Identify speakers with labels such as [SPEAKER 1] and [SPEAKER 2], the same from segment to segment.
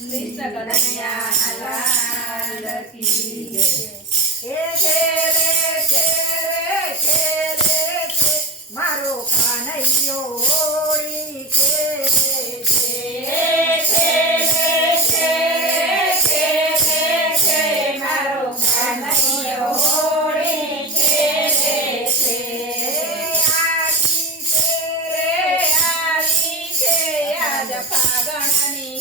[SPEAKER 1] Krishna Kanaiya lucky જય
[SPEAKER 2] ખેલે ખેલે ખેલે
[SPEAKER 1] મારો કાનૈયો પાગણની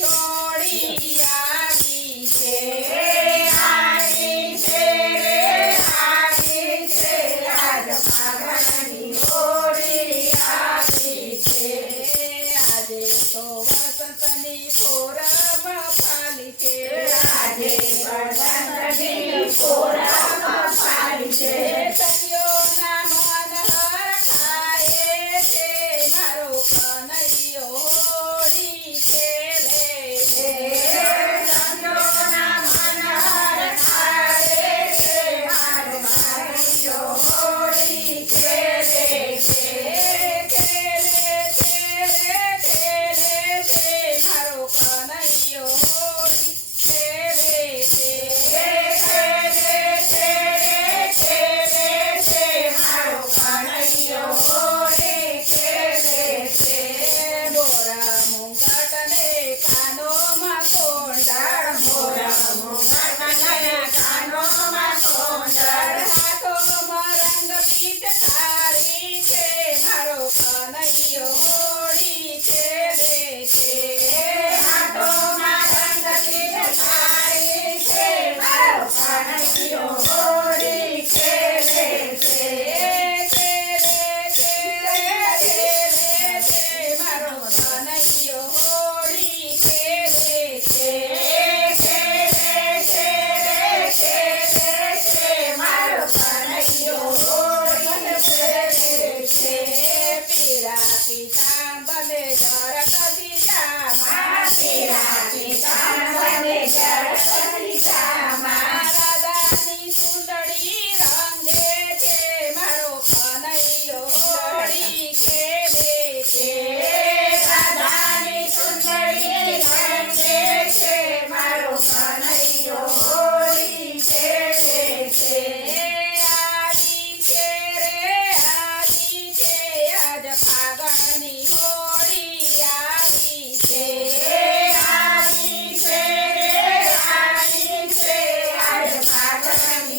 [SPEAKER 1] Yes.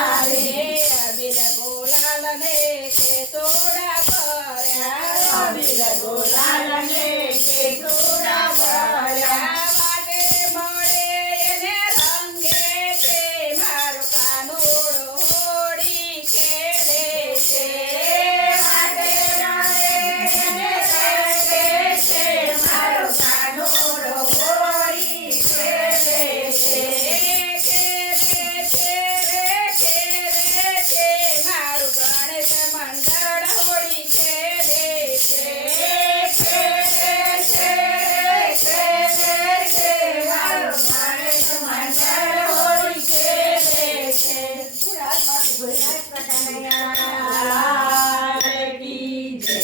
[SPEAKER 1] volar la nieve,